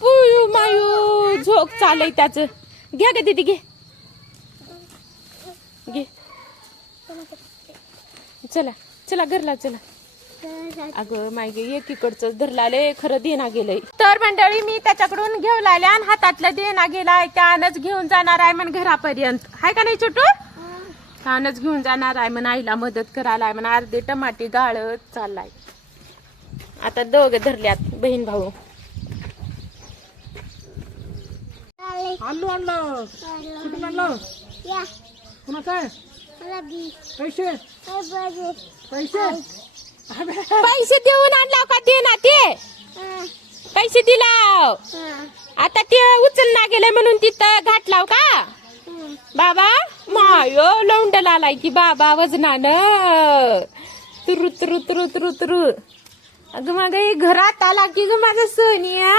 बुयू मायू झोक चालय त्याच. घ्या ग दीदी घे घे. चला चला घरला चला. अगं मागे एकीकडचं धरलाले खरं देना गेलंय. तर मंडळी मी त्याच्याकडून घेऊन आल्या आणि हातातलं देना गेलाय त्यानंच घेऊन जाणार आहे म्हण घरापर्यंत. हाय का नाही छोटू? त्यानंच घेऊन जाणार आहे म्हण आईला मदत करायला म्हण. अर्धे टमाटे गाळत चाललाय. आता दोघं धरल्यात बहीण भाऊ. आणलो आणलं कुठून आणलं कुणाचं आहे पैसे पैसे पैसे देऊन आणला का दे ना ते पैसे दिला. आता ते उचल ना गेले म्हणून तिथं घाट लाव का बाबा. मायो लवंडला आलाय की बाबा वजनानं. तुरु तुरु तुरु तुरु तुरु. अगं मग घरात आला की ग माझा सोनिया.